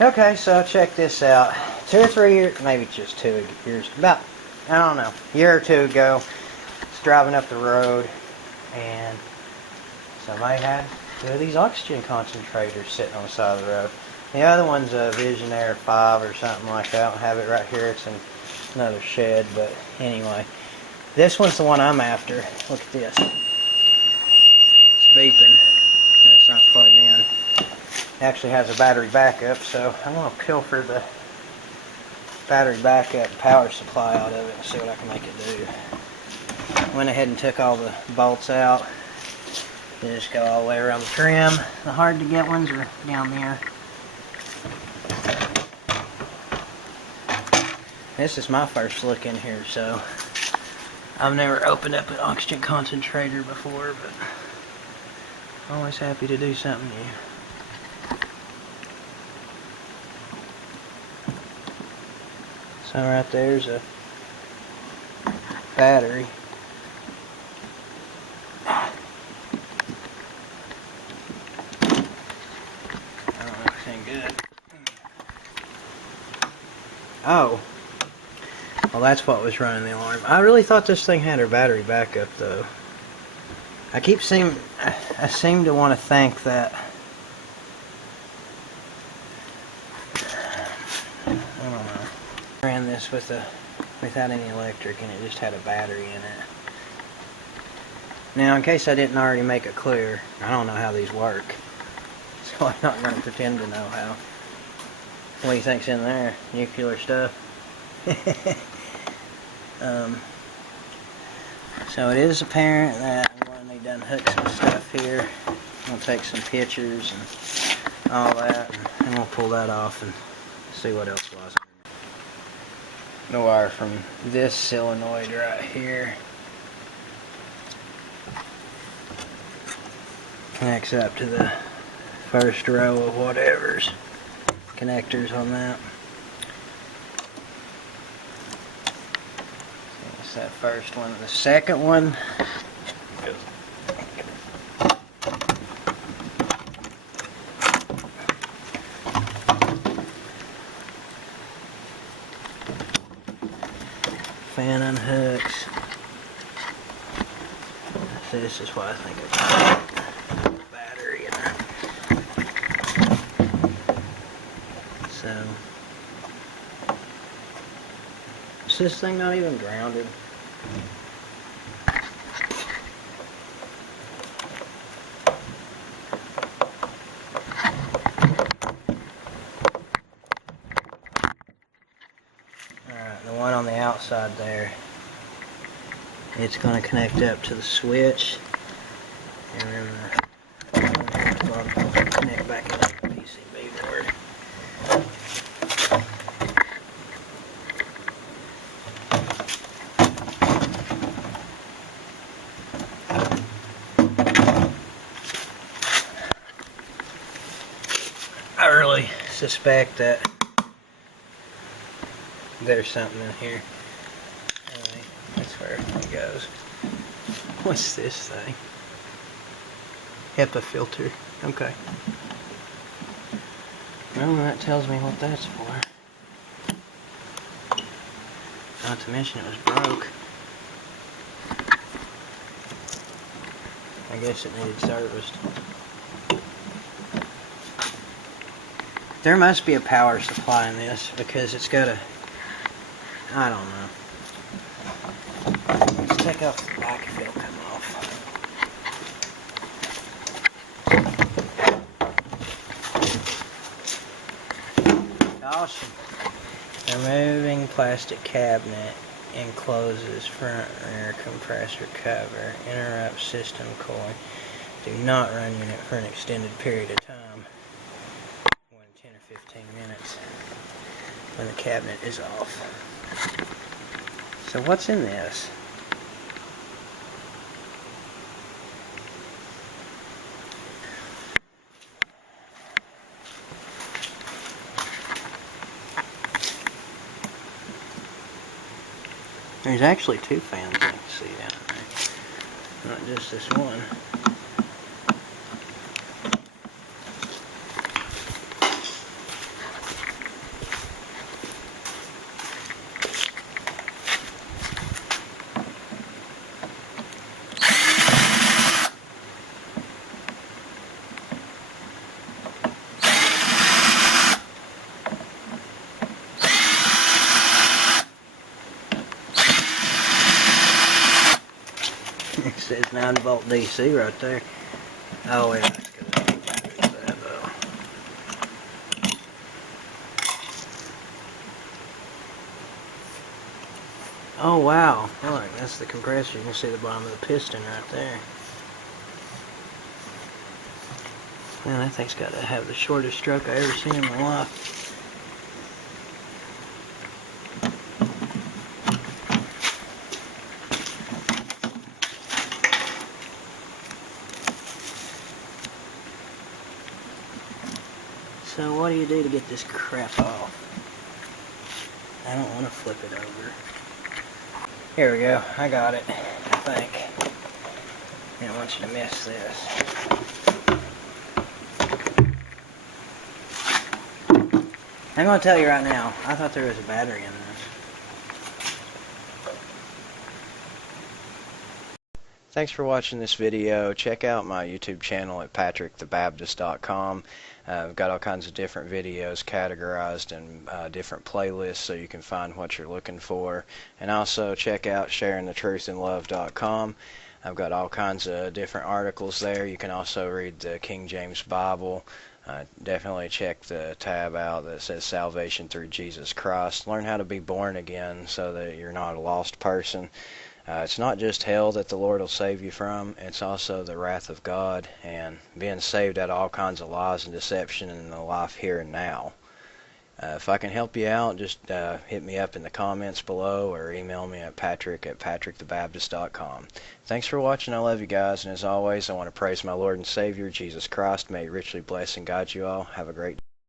Okay, so check this out. 2 or 3 years, maybe just 2 years, about, I don't know, a year or 2 ago, I was driving up the road and somebody had 2 of these oxygen concentrators sitting on the side of the road. The other one's a Visionaire 5 or something like that. I don't have it right here. It's in another shed, but anyway. This one's the one I'm after. Look at this. It's beeping and it's not plugged in. It actually has a battery backup, so I'm going to pilfer the battery backup power supply out of it and see what I can make it do. Went ahead and took all the bolts out. They just go all the way around the trim. The hard to get ones are down there. This is my first look in here, so I've never opened up an oxygen concentrator before, but I'm always happy to do something new. So right there's a battery. I don't know if anything good. Oh. Well, that's what was running the alarm. I really thought this thing had her battery backup, though. I seem to want to think that. I don't know. I ran this without any electric, and it just had a battery in it. Now, in case I didn't already make it clear, I don't know how these work, so I'm not going to pretend to know how. What do you think's in there? Nuclear stuff? So it is apparent that I'm going to need to unhook some stuff here. I'm going to take some pictures and all that, and we'll pull that off and see what else was. The wire from this solenoid right here connects up to the first row of whatever's connectors on that. That's that first one. The second one fan unhooks. So this is why I think it's a battery in there. So is this thing not even grounded? Alright, the one on the outside there, it's going to connect up to the switch, and then the bottom will connect back into the PCB board. I really suspect that there's something in here. Anyway, that's where everything goes. What's this thing? HEPA filter. Okay. Well, that tells me what that's for. Not to mention it was broke. I guess it needed serviced. There must be a power supply in this because it's got a, I don't know. Let's take off the back if it'll come off. Awesome. Removing plastic cabinet encloses front rear compressor cover. Interrupt system cooling. Do not run unit for an extended period of time. 10 or 15 minutes when the cabinet is off. So what's in this? There's actually 2 fans I can see down there, not just this one. says 9 volt DC right there. Oh yeah, that's good. That though. Oh wow, look, that's the compressor. You can see the bottom of the piston right there. Man, that thing's got to have the shortest stroke I ever seen in my life. So what do you do to get this crap off? I don't want to flip it over. Here we go. I got it, I think. I don't want you to miss this. I'm going to tell you right now, I thought there was a battery in this. Thanks for watching this video. Check out my YouTube channel at patrickthebaptist.com. I've got all kinds of different videos categorized in different playlists so you can find what you're looking for. And also check out sharingthetruthinlove.com. I've got all kinds of different articles there. You can also read the King James Bible. Definitely check the tab out that says Salvation Through Jesus Christ. Learn how to be born again so that you're not a lost person. It's not just hell that the Lord will save you from, it's also the wrath of God and being saved out of all kinds of lies and deception in the life here and now. If I can help you out, just hit me up in the comments below or email me at patrickthebaptist.com. Thanks for watching. I love you guys, and as always, I want to praise my Lord and Savior, Jesus Christ. May He richly bless and guide you all. Have a great day.